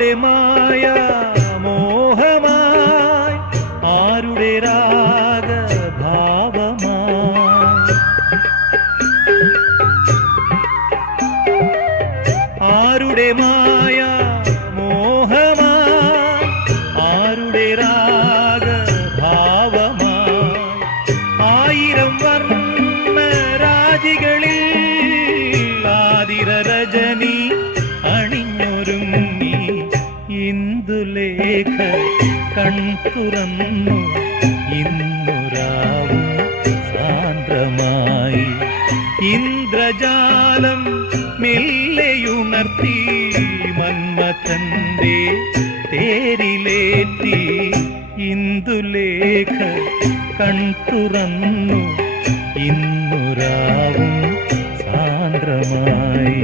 ആരുടെ മായ മോഹമായി ആരുടെ രാഗഭാവമായി ആരുടെ മായ മോഹമായി ആരുടെ രാഗഭാവമായി ആയിരം വർണ്ണരാജികളിൽ ആതിര രജനി അണിഞ്ഞൊരുങ്ങി ഇന്ദുലേഖ കൺതുറന്നു ഇന്നുരാവും സാന്ദ്രമായി ഇന്ദ്രജാലം മെല്ലെയുണർത്തി മന്മഥന്റെ തേരിലേറ്റി ഇന്ദുലേഖ കൺതുറന്നു ഇന്നുരാവും സാന്ദ്രമായി.